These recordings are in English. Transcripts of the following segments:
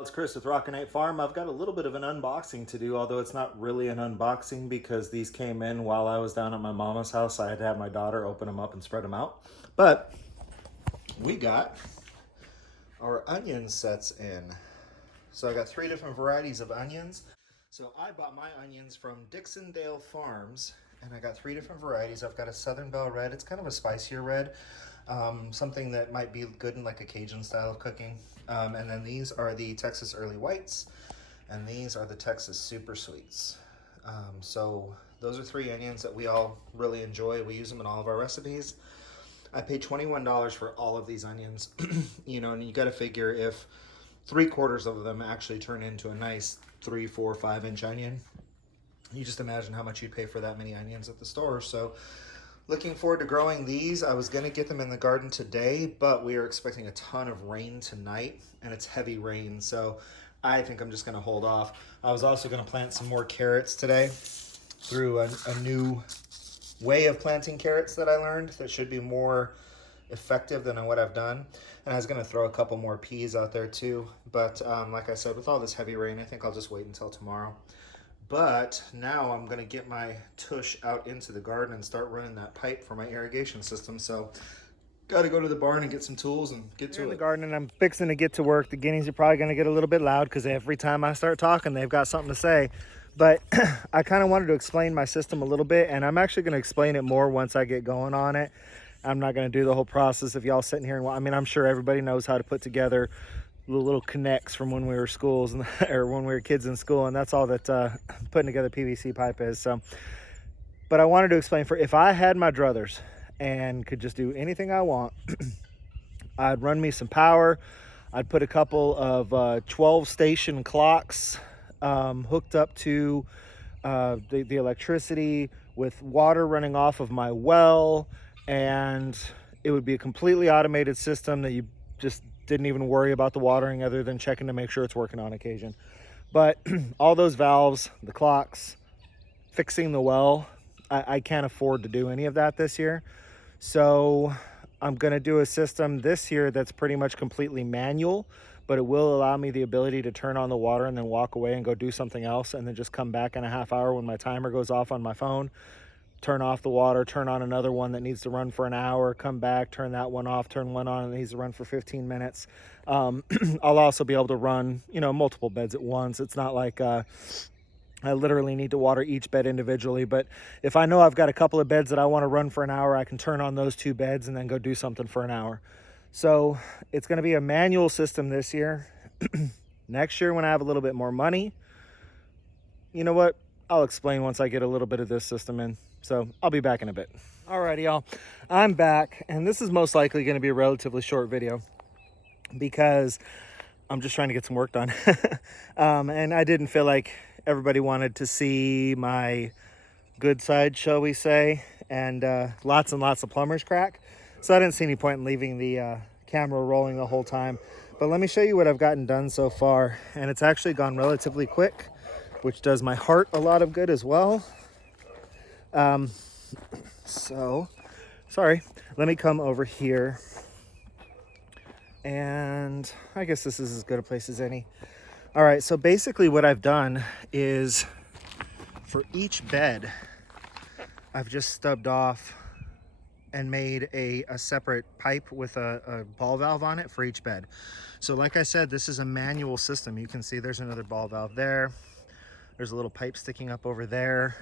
It's Chris with Rockin Farm. I've got a little bit of an unboxing to do, although it's not really an unboxing because these came in while I was down at my mama's house. I had to have my daughter open them up and spread them out. But we got our onion sets in. So I got 3 different varieties of onions. So I bought my onions from Dixondale Farms, and I got 3 different varieties. I've got a Southern Belle Red. It's kind of a spicier red. Something that might be good in like a Cajun style of cooking. And then these are the Texas Early Whites, and these are the Texas Super Sweets. So those are 3 onions that we all really enjoy. We use them in all of our recipes. I paid $21 for all of these onions. You know, and you got to figure if 3/4 of them actually turn into a nice 3, 4, 5-inch onion, you just imagine how much you'd pay for that many onions at the store. So looking forward to growing these. I was going to get them in the garden today, but we are expecting a ton of rain tonight, and it's heavy rain, so I think I'm just going to hold off. I was also going to plant some more carrots today through a new way of planting carrots that I learned that should be more effective than what I've done. And I was going to throw a couple more peas out there too, but like I said, with all this heavy rain, I think I'll just wait until tomorrow. But now I'm gonna get my tush out into the garden and start running that pipe for my irrigation system. So got to go to the barn and get some tools and get to it. In the garden, and I'm fixing to get to work. The guineas are probably gonna get a little bit loud because every time I start talking, they've got something to say. But I kind of wanted to explain my system a little bit, and I'm actually gonna explain it more once I get going on it. I'm not gonna do the whole process of y'all sitting here and, I mean, I'm sure everybody knows how to put together the little connects from when we were schools and or when we were kids in school, and that's all that putting together PVC pipe is. So, but I wanted to explain, for if I had my druthers and could just do anything I want, I'd run me some power. I'd put a couple of 12 station clocks hooked up to the electricity with water running off of my well, and it would be a completely automated system that you just didn't even worry about the watering other than checking to make sure it's working on occasion. But all those valves, the clocks, fixing the well, I can't afford to do any of that this year. So I'm going to do a system this year that's pretty much completely manual, but it will allow me the ability to turn on the water and then walk away and go do something else, and then just come back in a half hour when my timer goes off on my phone, turn off the water, turn on another one that needs to run for an hour, come back, turn that one off, turn one on that needs to run for 15 minutes. I'll also be able to run, you know, multiple beds at once. It's not like I literally need to water each bed individually, but if I know I've got a couple of beds that I want to run for an hour, I can turn on those 2 beds and then go do something for an hour. So it's going to be a manual system this year. Next year, when I have a little bit more money, you know what? I'll explain once I get a little bit of this system in. So I'll be back in a bit. Alrighty, y'all, I'm back, and this is most likely going to be a relatively short video because I'm just trying to get some work done. And I didn't feel like everybody wanted to see my good side, shall we say, and lots and lots of plumber's crack. So I didn't see any point in leaving the camera rolling the whole time. But let me show you what I've gotten done so far, and it's actually gone relatively quick, which does my heart a lot of good as well. So sorry, let me come over here, and I guess this is as good a place as any. All right, so basically what I've done is for each bed, I've just stubbed off and made a separate pipe with a ball valve on it for each bed. So like I said, this is a manual system. You can see there's another ball valve there. There's a little pipe sticking up over there.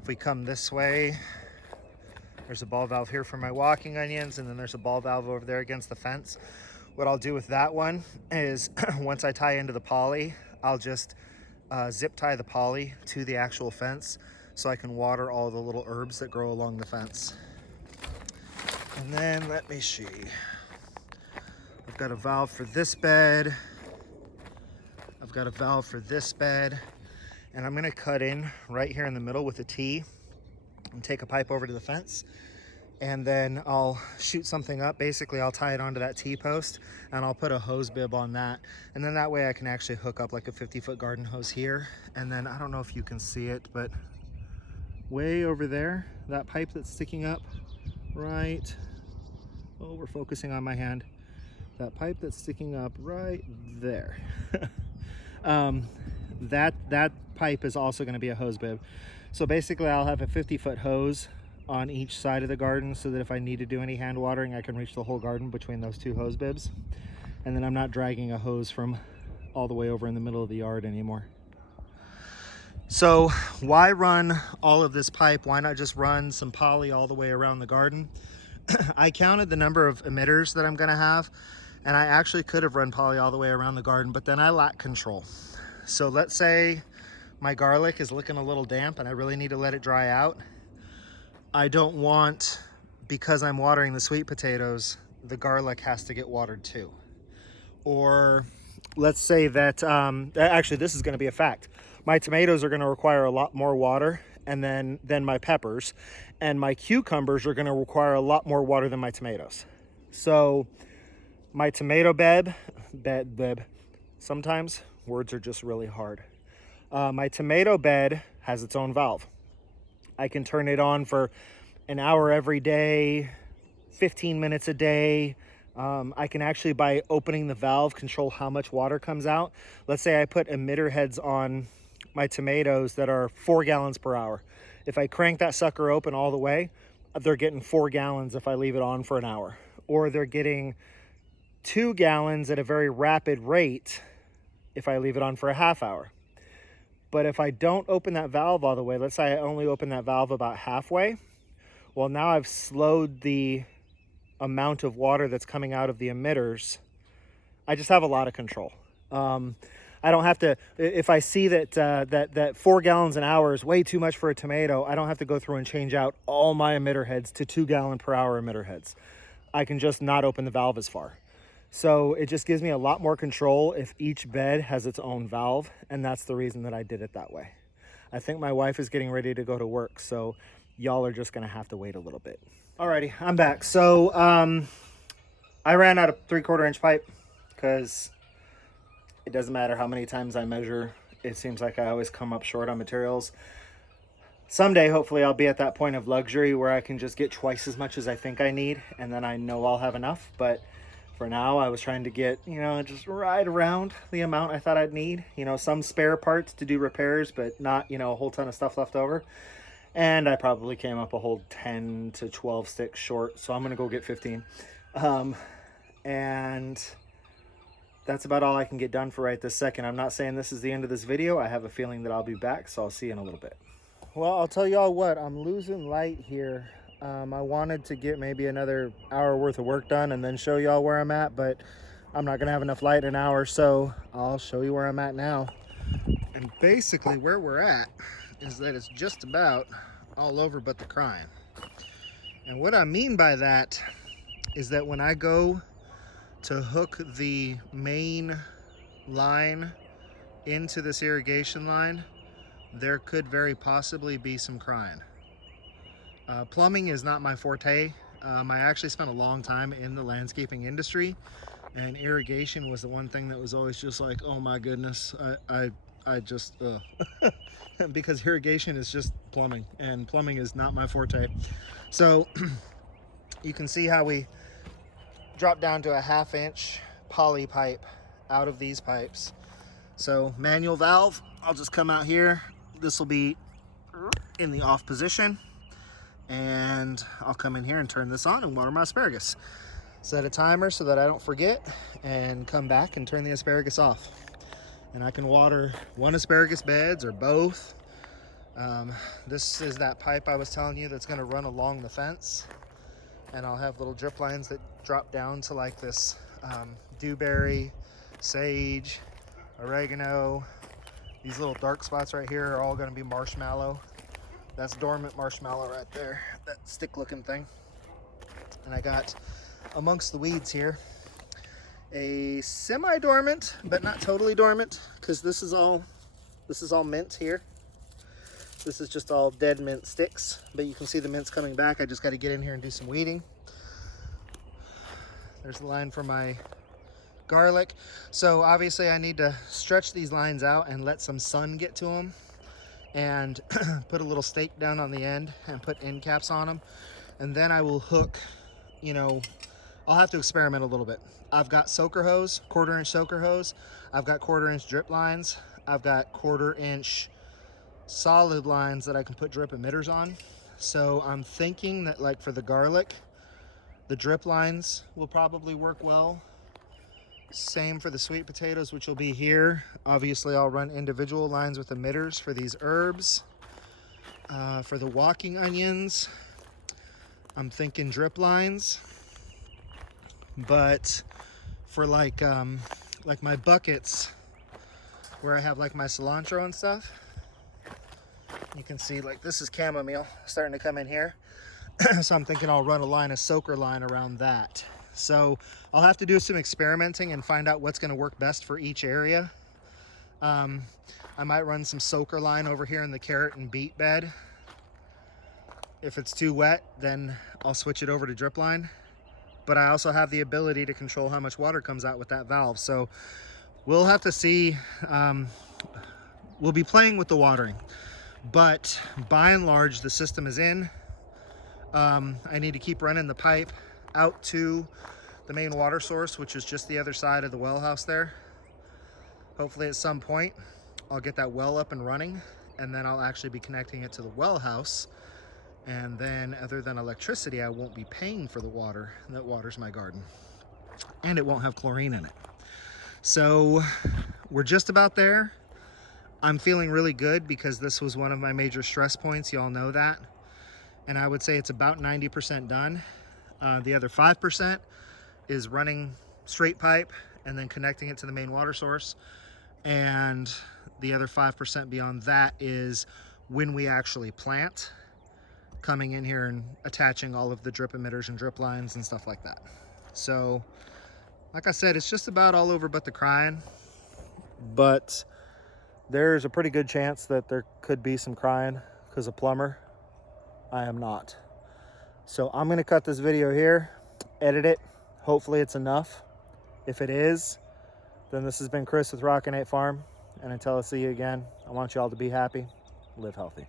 If we come this way, there's a ball valve here for my walking onions, and then there's a ball valve over there against the fence. What I'll do with that one is once I tie into the poly, I'll just zip tie the poly to the actual fence so I can water all the little herbs that grow along the fence. And then let me see. I've got a valve for this bed. I've got a valve for this bed. And I'm gonna cut in right here in the middle with a T and take a pipe over to the fence. And then I'll shoot something up. Basically, I'll tie it onto that T-post and I'll put a hose bib on that. And then that way I can actually hook up like a 50-foot garden hose here. And then I don't know if you can see it, but way over there, that pipe that's sticking up right, oh, we're focusing on my hand. that pipe that's sticking up right there, that pipe is also going to be a hose bib. So basically I'll have a 50-foot hose on each side of the garden so that if I need to do any hand watering, I can reach the whole garden between those two hose bibs. And then I'm not dragging a hose from all the way over in the middle of the yard anymore. So why run all of this pipe? Why not just run some poly all the way around the garden? I counted the number of emitters that I'm gonna have, and I actually could have run poly all the way around the garden, but then I lack control. So let's say my garlic is looking a little damp and I really need to let it dry out. I don't want, because I'm watering the sweet potatoes, the garlic has to get watered too. Or let's say that, actually this is gonna be a fact. My tomatoes are gonna require a lot more water than my peppers, and my cucumbers are gonna require a lot more water than my tomatoes. So my tomato bed, sometimes words are just really hard. My tomato bed has its own valve. I can turn it on for an hour every day, 15 minutes a day. I can actually, by opening the valve, control how much water comes out. Let's say I put emitter heads on my tomatoes that are 4 gallons per hour. If I crank that sucker open all the way, they're getting 4 gallons if I leave it on for an hour. Or they're getting 2 gallons at a very rapid rate if I leave it on for a half hour. But if I don't open that valve all the way, let's say I only open that valve about halfway, well, now I've slowed the amount of water that's coming out of the emitters. I just have a lot of control. I don't have to, if I see that 4 gallons an hour is way too much for a tomato, I don't have to go through and change out all my emitter heads to 2 gallon per hour emitter heads. I can just not open the valve as far. So it just gives me a lot more control if each bed has its own valve, and that's the reason that I did it that way. I think my wife is getting ready to go to work, so y'all are just gonna have to wait a little bit. Alrighty, I'm back. So I ran out of 3/4 inch pipe because it doesn't matter how many times I measure. It seems like I always come up short on materials. Someday, hopefully, I'll be at that point of luxury where I can just get twice as much as I think I need, and then I know I'll have enough. But for now, I was trying to get, just right around the amount I thought I'd need. Some spare parts to do repairs, but not, a whole ton of stuff left over. And I probably came up a whole 10 to 12 sticks short, so I'm going to go get 15. And that's about all I can get done for right this second. I'm not saying this is the end of this video. I have a feeling that I'll be back, so I'll see you in a little bit. Well, I'll tell y'all what, I'm losing light here. I wanted to get maybe another hour worth of work done and then show y'all where I'm at, but I'm not gonna have enough light in an hour, so I'll show you where I'm at now. And basically where we're at is that it's just about all over but the crying. And what I mean by that is that when I go to hook the main line into this irrigation line, there could very possibly be some crying. Plumbing is not my forte. I actually spent a long time in the landscaping industry, and irrigation was the one thing that was always just like, oh my goodness, I just, because irrigation is just plumbing, and plumbing is not my forte. So you can see how we drop down to a 1/2 inch poly pipe out of these pipes. So manual valve, I'll just come out here. This will be in the off position, and I'll come in here and turn this on and water my asparagus. Set a timer so that I don't forget, and come back and turn the asparagus off. And I can water one asparagus beds or both. This is that pipe I was telling you that's gonna run along the fence, and I'll have little drip lines that drop down to like this dewberry, sage, oregano. These little dark spots right here are all gonna be marshmallow. That's dormant marshmallow right there, that stick looking thing. And I got amongst the weeds here a semi-dormant, but not totally dormant, because this is all mint here. This is just all dead mint sticks, but you can see the mint's coming back. I just got to get in here and do some weeding. There's the line for my garlic. So obviously I need to stretch these lines out and let some sun get to them, and put a little stake down on the end and put end caps on them. And then I will hook, I'll have to experiment a little bit. I've got soaker hose, 1/4-inch soaker hose. I've got 1/4-inch drip lines. I've got 1/4-inch solid lines that I can put drip emitters on. So I'm thinking that, like, for the garlic, the drip lines will probably work well. Same for the sweet potatoes, which will be here. Obviously, I'll run individual lines with emitters for these herbs. For the walking onions, I'm thinking drip lines. But for like my buckets where I have like my cilantro and stuff, you can see like this is chamomile starting to come in here. So I'm thinking I'll run a line of soaker line around that. So I'll have to do some experimenting and find out what's going to work best for each area. I might run some soaker line over here in the carrot and beet bed. If it's too wet, then I'll switch it over to drip line. But I also have the ability to control how much water comes out with that valve. So we'll have to see. We'll be playing with the watering. But by and large, the system is in. I need to keep running the pipe out to the main water source, which is just the other side of the well house there. Hopefully at some point I'll get that well up and running, and then I'll actually be connecting it to the well house. And then other than electricity, I won't be paying for the water that waters my garden. And it won't have chlorine in it. So we're just about there. I'm feeling really good because this was one of my major stress points. Y'all know that. And I would say it's about 90% done. The other 5% is running straight pipe and then connecting it to the main water source. And the other 5% beyond that is when we actually plant, coming in here and attaching all of the drip emitters and drip lines and stuff like that. So, like I said, it's just about all over but the crying. But there's a pretty good chance that there could be some crying because a plumber. I am not. So I'm going to cut this video here, edit it. Hopefully it's enough. If it is, then this has been Chris with Rockin Farm. And until I see you again, I want you all to be happy, live healthy.